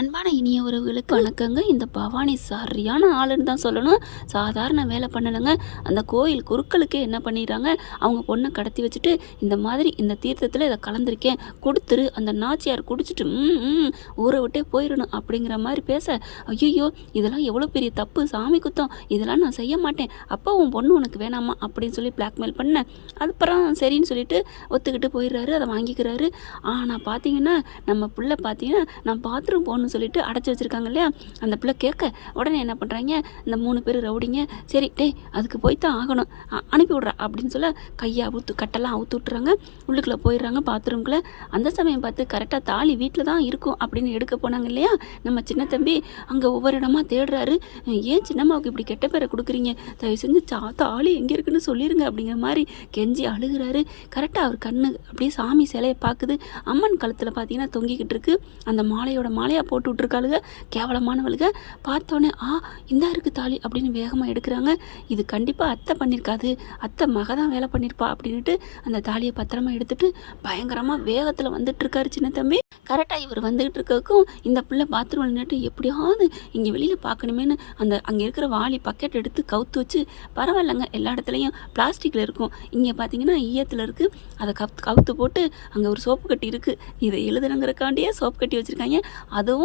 அன்பான இனிய உறவுகளுக்கு வணக்கங்க. இந்த பவானி சரியான ஆளுன்னு தான் சொல்லணும். சாதாரண வேலை பண்ணலைங்க. அந்த கோயில் குருக்களுக்கே என்ன பண்ணிடுறாங்க, அவங்க பொண்ணை கடத்தி வச்சுட்டு, இந்த மாதிரி இந்த தீர்த்தத்தில் இதை கலந்துருக்கேன் கொடுத்துரு, அந்த நாச்சியார் குடிச்சிட்டு ஊரை விட்டே போயிடணும் அப்படிங்கிற மாதிரி பேச, ஐயோ இதெல்லாம் எவ்வளோ பெரிய தப்பு, சாமி குத்தம், இதெல்லாம் நான் செய்ய மாட்டேன், அப்போ உன் பொண்ணு உனக்கு வேணாமா அப்படின்னு சொல்லி பிளாக்மெயில் பண்ணேன். அதுக்கப்புறம் சரின்னு சொல்லிட்டு ஒத்துக்கிட்டு போயிடுறாரு, அதை வாங்கிக்கிறாரு. ஆனால் பார்த்தீங்கன்னா நம்ம பிள்ளை பார்த்தீங்கன்னா நான் பாத்ரூம் போகணும் சொல்லிட்டு அடைச்சி வச்சுருக்காங்க இல்லையா, அந்த பிள்ளை கேட்க உடனே என்ன பண்ணுறாங்க, இந்த 3 பேர் ரவுடிங்க, சரி டேய் அதுக்கு போய் தான் ஆகணும், அனுப்பி விட்றா அப்படின்னு சொல்ல கையை கட்டெல்லாம் அவுத்து விட்டுறாங்க. உள்ளுக்குள்ளே போயிடுறாங்க பாத்ரூம்குள்ளே. அந்த சமயம் பார்த்து கரெக்டாக தாலி வீட்டில் தான் இருக்கும் அப்படின்னு எடுக்க போனாங்க இல்லையா நம்ம சின்ன தம்பி. அங்கே ஒவ்வொரு இடமா தேடுறாரு. ஏன் சின்னம்மாவுக்கு இப்படி கெட்ட பேரை கொடுக்குறீங்க, தயவு செஞ்சு தாலி எங்கே இருக்குன்னு சொல்லிடுங்க அப்படிங்கிற மாதிரி கெஞ்சி அழுகிறாரு. கரெக்டாக அவர் கண்ணு அப்படியே சாமி சிலையை பார்க்குது. அம்மன் கழுத்தில் பார்த்தீங்கன்னா தொங்கிக்கிட்டு இருக்கு. அந்த மாலையாக போட்டு விட்ருக்காளுங்க கேவலமானவளுங்க. பார்த்தோன்னே இந்தா இருக்குது தாலி அப்படின்னு வேகமாக எடுக்கிறாங்க. இது கண்டிப்பாக அத்தை பண்ணியிருக்காது, அத்தை மக தான் வேலை பண்ணியிருப்பா அப்படின்ட்டு அந்த தாலியை பத்திரமா எடுத்துட்டு பயங்கரமாக வேகத்தில் வந்துட்டு இருக்காரு சின்ன தம்பி. கரெக்டாக இவர் வந்துகிட்டு இருக்கக்கும் இந்த பிள்ளை பாத்ரூமில் நின்றுட்டு எப்படியாவது இங்கே வெளியில் பார்க்கணுமேனு அங்கே இருக்கிற வாளி பக்கெட் எடுத்து கவுத்து வச்சு, பரவாயில்லைங்க எல்லா இடத்துலையும் பிளாஸ்டிக்கில் இருக்கும், இங்கே பார்த்தீங்கன்னா ஈயத்தில் இருக்குது, அதை கவுத்து போட்டு அங்கே ஒரு சோப்பு கட்டி இருக்குது, இதை எழுதுறங்கிறக்காண்டியே சோப்பு கட்டி வச்சுருக்காங்க. அதுவும்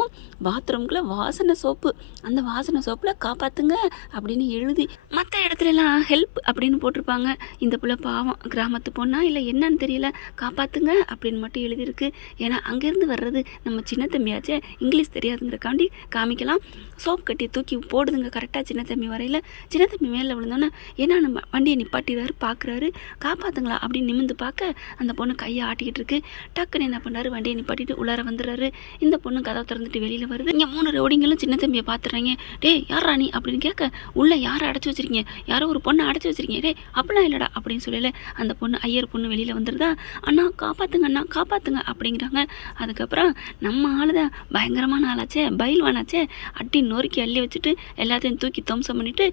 பாத்ரூம்குள்ளே வாசனை சோப்பு, அந்த வாசனை சோப்பில் காப்பாற்றுங்க அப்படின்னு எழுதி மற்ற இடத்துலலாம் ஹெல்ப் அப்படின்னு போட்டிருப்பாங்க. இந்த பிள்ளை பாவம் கிராமத்து பொண்ணா இல்லை என்னன்னு தெரியல, காப்பாற்றுங்க அப்படின்னு மட்டும் எழுதியிருக்கு. ஏன்னா அங்கேருந்து வர்றது நம்ம சின்ன தம்பியாச்சே, இங்கிலீஷ் தெரியாதுங்கிறக்காண்டி காமிக்கலாம். சோப் கட்டி தூக்கி போடுதுங்க கரெக்டாக சின்ன தம்பி வரையில். சின்ன தம்பி மேலே விழுந்தோன்னே ஏன்னா நம்ம வண்டியை நிப்பாட்டிடுறாரு, பார்க்குறாரு, காப்பாற்றுங்களா அப்படின்னு நிமிந்து பார்க்க அந்த பொண்ணு கையை ஆட்டிக்கிட்டு இருக்கு. டக்குன்னு என்ன பண்ணுறாரு, வண்டியை நிப்பாட்டிட்டு உள்ளார வந்துடுறாரு. இந்த பொண்ணு கதவை திறந்துட்டு வெளியில் வருது. இங்கே 3 ரவுடிங்களும் சின்ன தம்பியை பார்த்துறாங்க. டேய் யார் ராணி அப்படின்னு கேட்க, உள்ளே யாரை அடைச்சி வச்சிருக்கீங்க, யாரோ ஒரு பொண்ணை அடைச்சி வச்சிருக்கீங்க, டே அப்படிலாம் இல்லைடா அப்படின்னு சொல்லல. அந்த பொண்ணு ஐயர் பொண்ணு வெளியில் வந்துடுதா, அண்ணா காப்பாற்றுங்க அண்ணா காப்பாற்றுங்க அப்படிங்கிறாங்க. அதுக்கப்புறம் நம்ம ஆளு தான் பயங்கரமான ஆளாச்சே, பயில்வானாச்சே, அட்டி நொறுக்கி அள்ளி வச்சுட்டு எல்லாத்தையும் தூக்கி துவம்சம் பண்ணிவிட்டு,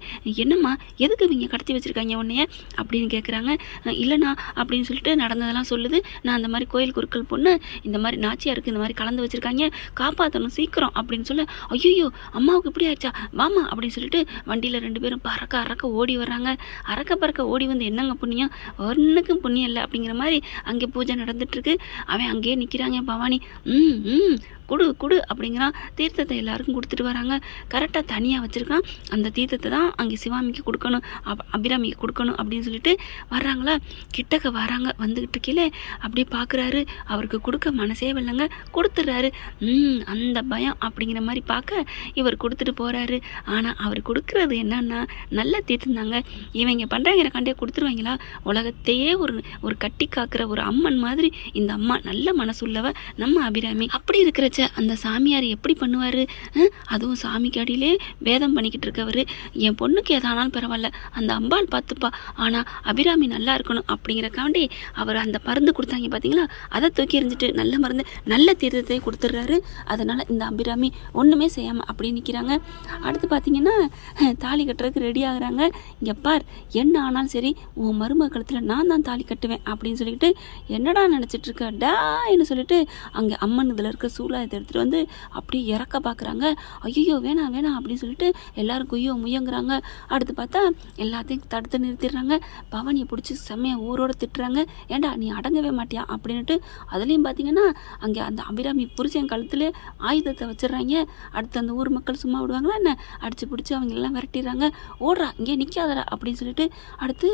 என்னம்மா எதுக்கு இவங்க கடத்தி வச்சுருக்காங்க உன்னைய அப்படின்னு கேட்குறாங்க. இல்லைண்ணா அப்படின்னு சொல்லிட்டு நடந்ததெல்லாம் சொல்லுது. நான் அந்த மாதிரி கோயில் குருக்கள் பொண்ணு, இந்த மாதிரி நாச்சியாருக்கு இந்த மாதிரி கலந்து வச்சுருக்காங்க, காப்பாற்றணும் சீக்கிரம் அப்படின்னு சொல்ல, ஐயோ அம்மாவுக்கு இப்படி ஆயிடுச்சா வாமா அப்படின்னு சொல்லிட்டு வண்டியில் 2 பேரும் அறக்க ஓடி வர்றாங்க. பறக்க ஓடி வந்து என்னங்க புண்ணியம், ஒன்றுக்கும் புண்ணியம் இல்லை அப்படிங்கிற மாதிரி அங்கே பூஜை நடந்துட்டுருக்கு. அவன் அங்கேயே நிற்கிறாங்க. பவானி குடு அப்படிங்கிறான். தீர்த்தத்தை எல்லாருக்கும் கொடுத்துட்டு வராங்க. கரெக்டாக தனியாக வச்சுருக்கான். அந்த தீர்த்தத்தை தான் அங்கே சிவாமிக்கு கொடுக்கணும், அபிராமிக்கு கொடுக்கணும் அப்படின்னு சொல்லிட்டு வர்றாங்களா. கிட்டக்க வராங்க. வந்துக்கிட்டு கீழே அப்படியே பார்க்குறாரு. அவருக்கு கொடுக்க மனசே இல்லைங்க, கொடுத்துட்றாரு. அந்த பயம் அப்படிங்கிற மாதிரி பார்க்க இவர் கொடுத்துட்டு போகிறாரு. ஆனால் அவர் கொடுக்குறது என்னன்னா நல்ல தீர்த்தம் தாங்க. இவங்க பண்ணுறாங்கிற கண்டே கொடுத்துருவாங்களா. உலகத்தையே ஒரு கட்டி காக்கிற ஒரு அம்மன் மாதிரி இந்த அம்மா நல்ல மனசுள்ளவ நம்ம அபிராமி. அப்படி இருக்கிற அந்த சாமியார் எப்படி பண்ணுவார், அதுவும் சாமிக்கு அடியிலே வேதம் பண்ணிக்கிட்டு இருக்கவர். என் பொண்ணுக்கு எதானாலும் பரவாயில்ல, அந்த அம்பாள் பார்த்துப்பா, ஆனால் அபிராமி நல்லா இருக்கணும் அப்படிங்கிறக்காண்டி அவர் அந்த மருந்து கொடுத்தாங்க பார்த்தீங்களா, அதை தூக்கி எறிஞ்சிட்டு நல்ல மருந்து நல்ல தீர்த்தத்தை கொடுத்துட்றாரு. அதனால் இந்த அபிராமி ஒன்றுமே செய்யாமல் அப்படி நிற்கிறாங்க. அடுத்து பார்த்தீங்கன்னா தாலி கட்டுறதுக்கு ரெடி ஆகுறாங்க. இங்கே பார், என்ன ஆனாலும் சரி உன் மருமக கழுத்தில் நான் தான் தாலி கட்டுவேன் அப்படின்னு சொல்லிட்டு, என்னடா நினச்சிட்டு இருக்க டான்னு சொல்லிட்டு அங்கே அம்மன் இதில் இருக்க சூழலை எடுத்துகிட்டு வந்து அப்படியே இறக்க பார்க்குறாங்க. ஐயோ வேணாம் அப்படின்னு சொல்லிட்டு எல்லாரும் குய்யோ முயங்குறாங்க. அடுத்து பார்த்தா எல்லாத்தையும் தடுத்து நிறுத்திடுறாங்க. பவனியை பிடிச்சி செம்மையாக ஊரோடு திட்டுறாங்க. ஏண்டா நீ அடங்கவே மாட்டியா அப்படின்ட்டு. அதுலேயும் பார்த்தீங்கன்னா அங்கே அந்த அபிராமி புருஷன் கழுத்துல ஆயுதத்தை வச்சிடுறாங்க. அடுத்து அந்த ஊர் மக்கள் சும்மா விடுவாங்களா என்ன, அடித்து பிடிச்சி அவங்க எல்லாம் விரட்டிடுறாங்க. ஓடுறா இங்கே நிற்காதடா அப்படின்னு சொல்லிட்டு. அடுத்து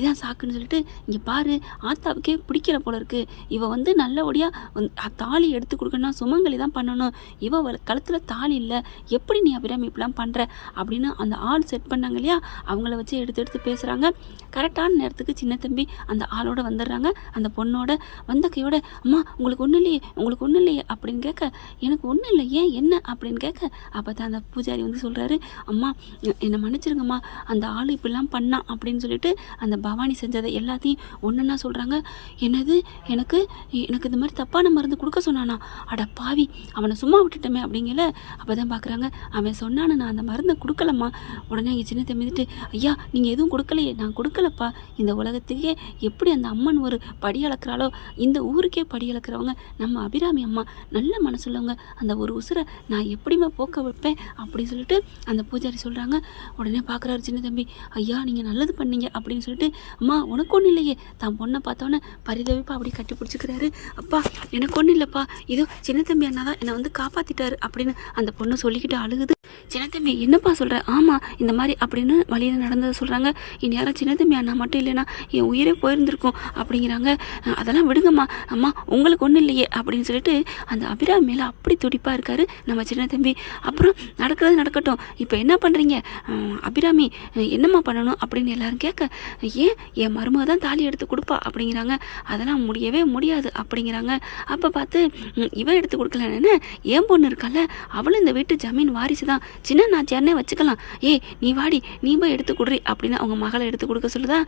இதான் சாக்குன்னு சொல்லிட்டு, இங்கே பாரு ஆத்தாவுக்கே பிடிக்கிற போல இருக்கு, இவ வந்து நல்லபடியாக தாலி எடுத்து கொடுக்கணும்னா சுமங்கலி தான் பண்ணணும், இவ கழுத்தில் தாலி இல்லை, எப்படி நீ அபிராமி இப்படிலாம் பண்ணுற அப்படின்னு அந்த ஆள் செட் பண்ணாங்க இல்லையா, அவங்கள வச்சு எடுத்து பேசுகிறாங்க. கரெக்டான நேரத்துக்கு சின்ன தம்பி அந்த ஆளோட வந்துடுறாங்க. அந்த பொண்ணோட வந்த கையோட, அம்மா உங்களுக்கு ஒன்றும் இல்லையே அப்படின்னு கேட்க, எனக்கு ஒன்றும் இல்லை ஏன் என்ன அப்படின்னு கேட்க, அப்போ தான் அந்த பூஜாரி வந்து சொல்கிறாரு, அம்மா என்னை மன்னிச்சிருங்கம்மா, அந்த ஆள் இப்படிலாம் பண்ணான் அப்படின்னு சொல்லிட்டு அந்த பவானி செஞ்சதை எல்லாத்தையும் ஒன்றுன்னா சொல்கிறாங்க. என்னது எனக்கு இந்த மாதிரி தப்பான மருந்து கொடுக்க சொன்னானா? அட பாவி, அவனை சும்மா விட்டுட்டோமே அப்படிங்கல. அப்போ தான் பார்க்குறாங்க, அவன் சொன்னானு நான் அந்த மருந்தை கொடுக்கலம்மா. உடனே எங்கள் சின்ன தம்பி வந்துட்டு, ஐயா நீங்கள் எதுவும் கொடுக்கலையே. நான் கொடுக்கலப்பா. இந்த உலகத்துக்கே எப்படி அந்த அம்மன் ஒரு படி அளக்குறாளோ, இந்த ஊருக்கே படி அளக்குறவங்க நம்ம அபிராமி அம்மா. நல்ல மனசுள்ளவங்க. அந்த ஒரு உசுரை நான் எப்படிமா போக்க வைப்பேன் அப்படின்னு சொல்லிட்டு அந்த பூஜாரி சொல்கிறாங்க. உடனே பார்க்குறாரு சின்ன தம்பி, ஐயா நீங்கள் நல்லது பண்ணீங்க அப்படின்னு சொல்லிட்டு, அம்மா உனக்கு ஒன்றும் இல்லையே. தான் பொண்ணை பார்த்தோன்னே பரிதவிப்பா அப்படி கட்டி பிடிச்சிக்கிறாரு. அப்பா எனக்கு ஒன்றும் இல்லைப்பா, இதோ சின்ன தம்பி அண்ணா தான் என்னை வந்து காப்பாற்றிட்டாரு அப்படின்னு அந்த பொண்ணு சொல்லிக்கிட்டு அழுகுது. சின்ன தம்பி என்னப்பா சொல்கிற? ஆமாம் இந்த மாதிரி அப்படின்னு வழியில் நடந்ததை சொல்கிறாங்க. இனி யாரும் சின்ன தம்பி அண்ணா மட்டும் இல்லைன்னா என் உயிரே போயிருந்திருக்கும் அப்படிங்கிறாங்க. அதெல்லாம் விடுங்கம்மா, அம்மா உங்களுக்கு ஒன்றும் இல்லையே அப்படின்னு சொல்லிட்டு அந்த அபிராமி மேலே அப்படி துடிப்பாக இருக்காரு நம்ம சின்ன தம்பி. அப்புறம் நடக்கிறது நடக்கட்டும், இப்போ என்ன பண்ணுறீங்க அபிராமி, என்னம்மா பண்ணணும் அப்படின்னு எல்லாரும் கேட்க, ஏன் என் மருமக தான் தாலி எடுத்து கொடுப்பா அப்படிங்கிறாங்க. அதெல்லாம் முடியவே முடியாது அப்படிங்கிறாங்க. அப்போ பார்த்து இவன் எடுத்து கொடுக்கலன்னு ஏன் பொண்ணு இருக்கால, அவளும் இந்த வீட்டு ஜமீன் வாரிசு தான், சின்ன நாச்சியார்னே வச்சுக்கலாம். ஏய் நீ வாடி, நீ போய் எடுத்து கொடுறி அப்படின்னு அவங்க மகளை எடுத்து கொடுக்க சொல்லுதா.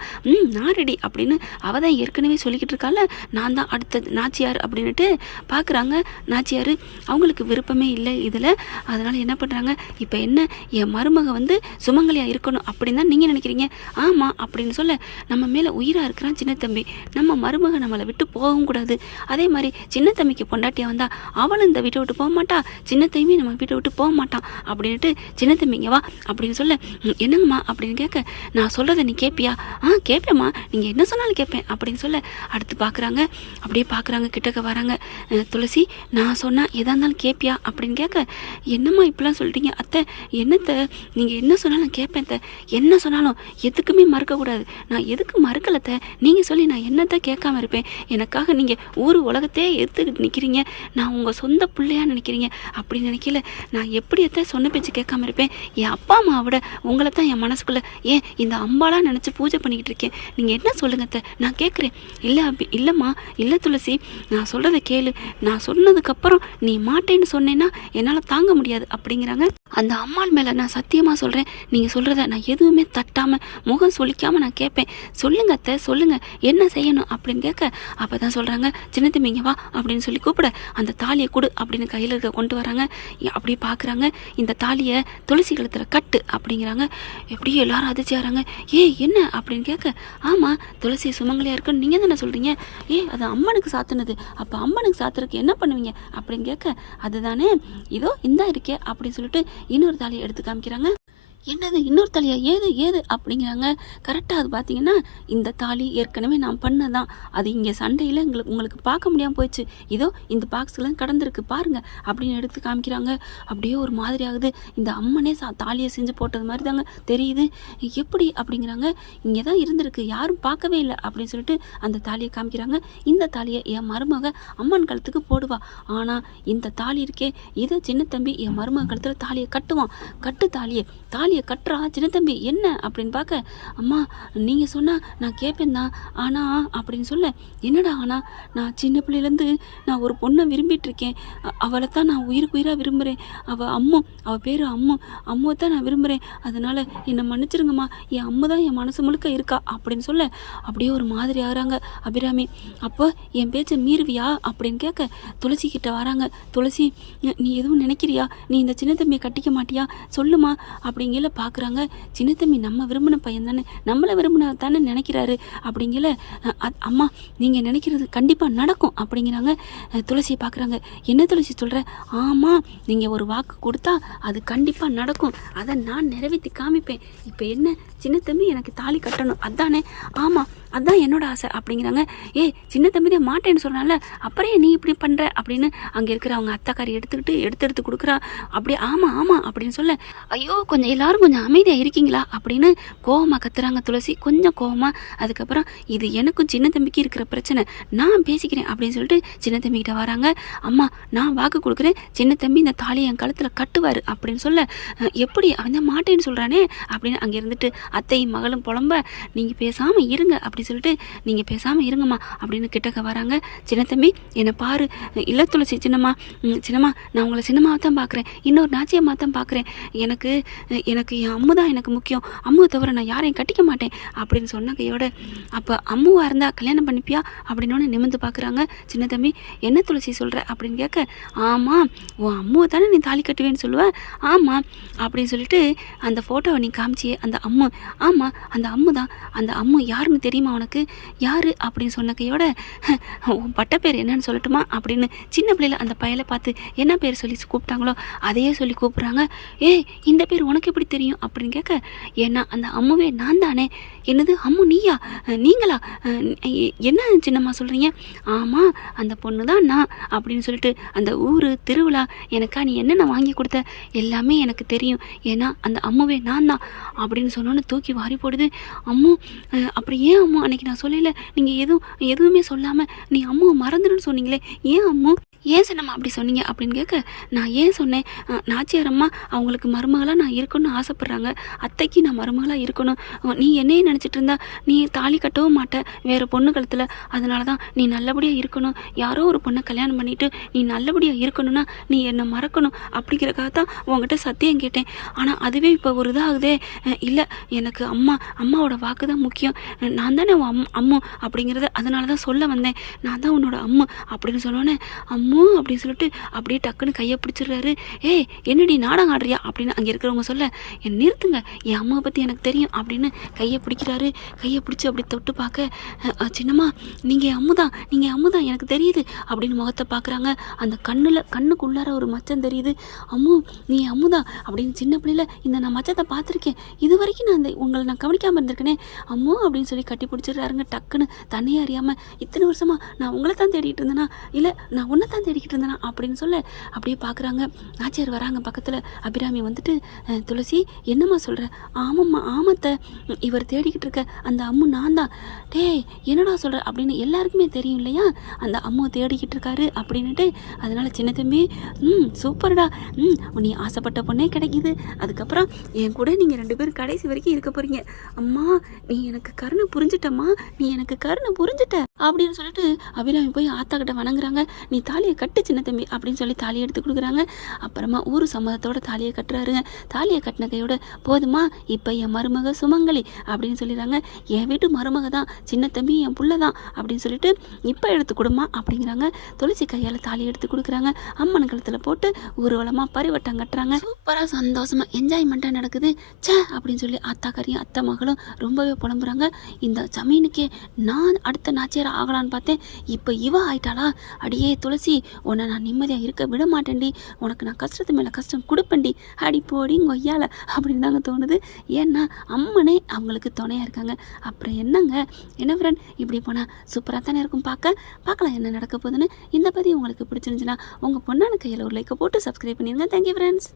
நான் ரெடி அப்படின்னு அவள் தான் ஏற்கனவே சொல்லிக்கிட்டு இருக்கால, நான் தான் அடுத்த நாச்சியார் அப்படின்னுட்டு பார்க்குறாங்க. நாச்சியார் அவங்களுக்கு விருப்பமே இல்லை இதில். அதனால் என்ன பண்ணுறாங்க, இப்போ என்ன என் மருமக வந்து சுமங்கலியாக இருக்கணும் அப்படின்னு தான் நீங்கள் நினைக்கிறீங்க. ஆமாம் அப்படின்னு சொல்ல, நம்ம மேலே உயிராக இருக்கிறான் சின்ன தம்பி, நம்ம மருமக நம்மளை விட்டு போகவும் கூடாது. அதே மாதிரி சின்ன தம்பிக்கு பொண்டாட்டியாக வந்தால் அவளும் இந்த வீட்டை விட்டு போக மாட்டா, சின்ன தம்பி நம்ம வீட்டை விட்டு போக மாட்டான் அப்படின்ட்டு சின்ன தம்பிங்க வா அப்படின்னு சொல்ல, என்னங்கம்மா அப்படின்னு கேட்க, நான் சொல்கிறத நீ கேட்பியா? கேட்பேம்மா, நீங்கள் என்ன சொன்னாலும் கேட்பேன் அப்படின்னு சொல்ல, அடுத்து பார்க்குறாங்க. அப்படியே பார்க்குறாங்க, கிட்டக்க வராங்க. துளசி நான் சொன்னால் எதாக இருந்தாலும் கேட்பியா அப்படின்னு கேட்க, என்னம்மா இப்படிலாம் சொல்லிட்டீங்க அத்தை, என்னத்தை நீங்கள் என்ன சொன்னாலும் கேட்பேன் த, என்ன சொன்னாலும் எதுக்குமே மறுக்கக்கூடாது. நான் எதுக்கு மறுக்கலத்தை, நீங்கள் சொல்லி நான் என்னத்தை கேட்காம இருப்பேன். எனக்காக நீங்கள் ஊர் உலகத்தையே எடுத்துக்கிட்டு நிற்கிறீங்க, நான் உங்கள் சொந்த பிள்ளையாக நினைக்கிறீங்க. அப்படி நினைக்கல, நான் எப்படி எத்த சொன்ன பேச்சு கேட்காம இருப்பேன். என் அப்பா அம்மா விட உங்களை தான் என் மனசுக்குள்ளே ஏன் இந்த அம்பாலாக நினச்சி பூஜை பண்ணிக்கிட்டு இருக்கேன். நீங்கள் என்ன சொல்லுங்கத்த, நான் கேட்குறேன். இல்லை இல்லைம்மா, இல்லை துளசி, நான் சொல்கிறத கேளு. நான் சொன்னதுக்கப்புறம் நீ மாட்டேன்னு சொன்னேன்னா என்னால் தாங்க முடியாது அப்படிங்கிறாங்க. அந்த அம்மாள் மேலே நான் சத்தியமாக சொல்கிறேன், நீங்கள் சொல்கிறத நான் எதுவுமே தட்டாமல் முகம் சொல்லிக்காமல் நான் கேட்பேன். சொல்லுங்க அத்தை சொல்லுங்கள், என்ன செய்யணும் அப்படின்னு கேட்க, அப்போ தான் சொல்கிறாங்க, சின்ன தம்பிங்க வா அப்படின்னு சொல்லி கூப்பிட, அந்த தாலியை கொடு அப்படின்னு கையில் இருக்க கொண்டு வராங்க. அப்படியே பார்க்குறாங்க, இந்த தாலியை துளசி கழுத்தில் கட்டு அப்படிங்கிறாங்க. எப்படியும் எல்லாரும் அதிர்ச்சியாகிறாங்க. என்ன அப்படின்னு கேட்க, ஆமாம் துளசி சுமங்கலியாக இருக்குன்னு நீங்கள் தானே சொல்கிறீங்க. அது அம்மனுக்கு சாத்துனது, அப்போ அம்மனுக்கு சாத்துறதுக்கு என்ன பண்ணுவீங்க அப்படின்னு கேட்க, அதுதானே இதோ இந்தா இருக்கே அப்படின்னு சொல்லிட்டு இன்னொரு தாலியை எடுத்து காமிக்கிறாங்க. என்னது இன்னொரு தாலியா, ஏது அப்படிங்கிறாங்க. கரெக்டாக அது பார்த்தீங்கன்னா இந்த தாலி ஏற்கனவே நான் பண்ணதான், அது இங்கே சண்டையில் உங்களுக்கு பார்க்க முடியாமல் போயிடுச்சு, இதோ இந்த பாக்ஸ்லாம் கடந்திருக்கு பாருங்கள் அப்படின்னு எடுத்து காமிக்கிறாங்க. அப்படியே ஒரு மாதிரி ஆகுது. இந்த அம்மனே தாலியை செஞ்சு போட்டது மாதிரி தாங்க தெரியுது. எப்படி அப்படிங்கிறாங்க. இங்கே தான் இருந்திருக்கு, யாரும் பார்க்கவே இல்லை அப்படின்னு சொல்லிட்டு அந்த தாலியை காமிக்கிறாங்க. இந்த தாலியை என் மருமக அம்மன் கழுத்துக்கு போடுவா, ஆனால் இந்த தாலி இருக்கே இதை சின்ன தம்பி என் மருமக கழுத்தில் தாலியை கட்டுவான். கட்டு தாலியை கட்டுறா சின்ன தம்பி என்ன அப்படின்னு பார்க்க, அம்மா நீங்கள் சொன்னால் நான் கேட்பேன் தான், ஆனால் அப்படின்னு சொல்ல, என்னடா ஆனால் நான் சின்ன பிள்ளையிலேருந்து நான் ஒரு பொண்ணை விரும்பிட்டு இருக்கேன், அவளை தான் நான் உயிருக்கு உயிராக விரும்புகிறேன். அவள் பேர் அம்முவை தான் நான் விரும்புகிறேன், அதனால் என்னை மன்னிச்சிருங்கம்மா, என் அம்மா தான் என் மனசு முழுக்க இருக்கா அப்படின்னு சொல்ல, அப்படியே ஒரு மாதிரி ஆகிறாங்க அபிராமி. அப்போ என் பேச்சை மீறுவியா அப்படின்னு கேட்க, துளசி கிட்ட வராங்க. துளசி நீ எதுவும் நினைக்கிறியா, நீ இந்த சின்ன தம்பியை கட்டிக்க மாட்டியா சொல்லுமா அப்படிங்கல பார்க்குறாங்க. சின்ன தம்பி நம்ம விரும்பின பையன் தானே, நம்மளை விரும்பின தானே நினைக்கிறாரு அப்படிங்கல. அம்மா நீங்கள் நினைக்கிறது கண்டிப்பாக நடக்கும் அப்படிங்கிறாங்க. துளசியை பார்க்குறாங்க. என்ன துளசி சொல்கிற? ஆமாம், நீங்கள் ஒரு வாக்கு கொடுத்தா அது கண்டிப்பாக நடக்கும், அதை நான் நிறைவேற்றி காமிப்பேன். இப்போ என்ன சின்ன தம்பி எனக்கு தாலி கட்டணும் அதானே? ஆமாம் அதான் என்னோட ஆசை அப்படிங்கிறாங்க. சின்ன தம்பி தான் மாட்டேன்னு சொன்னால, அப்புறம் நீ இப்படி பண்ணுற அப்படின்னு அங்கே இருக்கிற அவங்க அத்தாக்காரி எடுத்து கொடுக்குறா. அப்படியே ஆமாம் அப்படின்னு சொல்ல, ஐயோ கொஞ்சம் எல்லாரும் கொஞ்சம் அமைதியாக இருக்கீங்களா அப்படின்னு கோவமாக கத்துறாங்க துளசி, கொஞ்சம் கோவமாக. அதுக்கப்புறம் இது எனக்கும் சின்ன தம்பிக்கு இருக்கிற பிரச்சனை, நான் பேசிக்கிறேன் அப்படின்னு சொல்லிட்டு சின்ன தம்பிக்கிட்ட வராங்க. அம்மா நான் வாக்கு கொடுக்குறேன், சின்ன தம்பி இந்த தாலியை என் கழுத்தில் கட்டுவார் அப்படின்னு சொல்ல, எப்படி அவன் தான் மாட்டேன்னு சொல்கிறானே அப்படின்னு அங்கே இருந்துட்டு அத்தையும் மகளும் புலம்ப, நீங்கள் பேசாமல் இருங்க அப்படி சொல்லிட்டு, நீங்கள் பேசாமல் இருங்கம்மா அப்படின்னு கிட்டக்க வராங்க. சின்ன தம்பி என்னை பாரு. இல்லை துளசி சின்னம்மா நான் உங்களை சின்னம்மாவை தான் பார்க்குறேன், இன்னொரு நாச்சியம்மா தான் பார்க்குறேன், எனக்கு எனக்கு என் அம்மு தான் எனக்கு முக்கியம், அம்முவை தவிர நான் யாரையும் கட்டிக்க மாட்டேன் அப்படின்னு சொன்ன கையோட, அப்போ அம்முவாக இருந்தால் கல்யாணம் பண்ணிப்பியா அப்படின்னோன்னு நிமிர்ந்து பார்க்குறாங்க. சின்ன தம்பி, என்ன துளசி சொல்கிற அப்படின்னு கேட்க, ஆமாம் உன் அம்முவை தானே நீ தாலி கட்டுவேன்னு சொல்லுவ, ஆமாம் அப்படின்னு சொல்லிட்டு அந்த ஃபோட்டோவை நீ காமிச்சியே அந்த அம்மு, ஆமாம் அந்த அம்மு தான், அந்த அம்மு யாருன்னு தெரியுமா உனக்கு, யார் அப்படின்னு சொன்ன கையோட, உன் பட்ட பேர் என்னன்னு சொல்லட்டுமா அப்படின்னு சின்ன பிள்ளையில அந்த பயலை பார்த்து என்ன பேர் சொல்லி கூப்பிட்டாங்களோ அதையே சொல்லி கூப்பிட்றாங்க. ஏய் இந்த பேர் உனக்கு எப்படி தெரியும் அப்படின்னு கேட்க, ஏன்னா அந்த அம்முவே நான் தானே. என்னது அம்மு நீயா, நீங்களா, என்ன சின்னம்மா சொல்கிறீங்க, ஆமாம் அந்த பொண்ணு தான் நான் அப்படின்னு சொல்லிட்டு அந்த ஊர் திருவிழா எனக்கா நீ என்னென்ன வாங்கி கொடுத்த எல்லாமே எனக்கு தெரியும், ஏன்னா அந்த அம்முவே நான் தான் அப்படின்னு சொன்னோன்னு தூக்கி வாரி போடுது. அம்மு அப்புறம் ஏன் அம்மு அன்னைக்கு நான் சொல்லல, நீங்கள் எதுவுமே சொல்லாமல் நீ அம்முவை மறந்துடுன்னு சொன்னீங்களே, ஏன் அம்மு, ஏன் சின்னம்மா அப்படி சொன்னீங்க அப்படின்னு கேட்க, நான் ஏன் சொன்னேன், நாச்சியார் அம்மா அவங்களுக்கு மருமகளாக நான் இருக்கணும்னு ஆசைப்பட்றாங்க, அத்தைக்கு நான் மருமகளாக இருக்கணும், நீ என்னையே நினச்சிட்டு இருந்தா நீ தாலி கட்டவும் மாட்ட வேறு பொண்ணு கழுத்தில், அதனால தான் நீ நல்லபடியாக இருக்கணும், யாரோ ஒரு பொண்ணை கல்யாணம் பண்ணிவிட்டு நீ நல்லபடியாக இருக்கணும்னா நீ என்னை மறக்கணும் அப்படிங்கிறக்காக தான் உங்ககிட்ட சத்தியம் கேட்டேன், ஆனால் அதுவே இப்போ ஒரு இதாகுதே, இல்லை எனக்கு அம்மாவோட வாக்கு தான் முக்கியம், நான் தானே உன் அம்மு அப்படிங்கிறத அதனால தான் சொல்ல வந்தேன், நான் தான் உன்னோட அம்மு அப்படின்னு சொன்னோன்னே, அம்மு அப்படின்னு சொல்லிட்டு அப்படியே டக்குன்னு கையை பிடிச்சிடுறாரு. ஏய் என்னடி நாடகம் ஆடுறியா அப்படின்னு அங்கே இருக்கிறவங்க சொல்ல, என் நிறுத்துங்க என் அம்மாவை பற்றி எனக்கு தெரியும் அப்படின்னு கையை பிடிக்கிறாரு. கையை பிடிச்சி அப்படி தொட்டு பார்க்க, சின்னம்மா நீங்கள் அம்முதான் எனக்கு தெரியுது அப்படின்னு முகத்தை பார்க்குறாங்க. அந்த கண்ணுக்குள்ளார ஒரு மச்சம் தெரியுது. அம்மு நீ அம்முதான் அப்படின்னு சின்ன பிள்ளையில இந்த நான் மச்சத்தை பார்த்துருக்கேன், இது வரைக்கும் நான் உங்களை நான் கவனிக்காமல் இருந்திருக்கேனே அம்மு அப்படின்னு சொல்லி கட்டி பிடிச்சிடுறாருங்க. டக்குன்னு தண்ணியே அறியாமல், இத்தனை வருஷமா நான் உங்களை தான் தேடிட்டு இருந்தேனா, இல்லை நான் உன்னை தான் தேடிக்கிட்டு இருந்தேனா அப்படின்னு சொல்ல அப்படியே பார்க்குறாங்க. நாச்சியார் வராங்க பக்கத்தில். அபிராமி வந்துட்டு, துளசி என்னம்மா சொல்கிற, ஆமாம்மா ஆமத்தை இவர் தேடிக்கிட்டு இருக்க அந்த அம்மு நான் தான், டேய் என்னடா சொல்கிற அப்படின்னு எல்லாருக்குமே தெரியும் இல்லையா அந்த அம்மு தேடிக்கிட்டு இருக்காரு அப்படின்னுட்டு, அதனால் சின்ன தம்பி சூப்பர்டா, நீ ஆசைப்பட்ட பொண்ணே கிடைக்கிது, அதுக்கப்புறம் என் கூட நீங்கள் 2 பேரும் கடைசி வரைக்கும் இருக்க போகிறீங்க, அம்மா நீ எனக்கு கருணை புரிஞ்சிட்டம்மா, நீ எனக்கு கருணை புரிஞ்சிட்ட அப்படின்னு சொல்லிட்டு அபிராமி போய் ஆத்தா கிட்ட வணங்குறாங்க. நீ தாலியை கட்டு சின்ன தம்பி அப்படின்னு சொல்லி தாலியை எடுத்து கொடுக்குறாங்க. அப்புறமா ஊர் சம்மதத்தோட தாலியை கட்டுறாருங்க. தாலியை கட்டின கையோட, போதுமா இப்போ என் மருமக சுமங்கலி அப்படின்னு சொல்லிடுறாங்க. என் வீட்டு மருமக தான் சின்ன தம்பி, என் புள்ள தான் அப்படின்னு சொல்லிட்டு இப்போ எடுத்து கொடுமா அப்படிங்கிறாங்க. துளசி கையால் தாலியை எடுத்து கொடுக்குறாங்க. அம்மன் கழுத்தில் போட்டு ஊர்வலமாக பரிவட்டம் கட்டுறாங்க. சூப்பராக சந்தோஷமாக என்ஜாய்மெண்ட்டாக நடக்குது. சே அப்படின்னு சொல்லி அத்தாக்காரியும் அத்தை மகளும் ரொம்பவே புலம்புறாங்க. இந்த ஜமீனுக்கே நான் அடுத்த நாச்சியார் ஆகலான்னு பார்த்தேன், இப்போ இவ ஆயிட்டாளா, அடியே துளசி உன்னை நான் நிம்மதியாக இருக்க விட மாட்டேன்டி, உனக்கு நான் கஷ்டத்து மேலே கஷ்டம் கொடுப்பேன்டி, அடி போடி கொய்யால அப்படின்னு தாங்க தோணுது. ஏன்னா அம்மனே அவங்களுக்கு துணையாக இருக்காங்க. அப்புறம் என்ன ஃப்ரெண்ட், இப்படி போனால் சூப்பராக தானே இருக்கும். பார்க்கலாம் என்ன நடக்க போகுதுன்னு. இந்த பதிவு உங்களுக்கு பிடிச்சிருந்துச்சுன்னா உங்கள் பொண்ணான கையில் ஒரு லைக்கை போட்டு சப்ஸ்கிரைப் பண்ணிடுங்க. Thank you friends.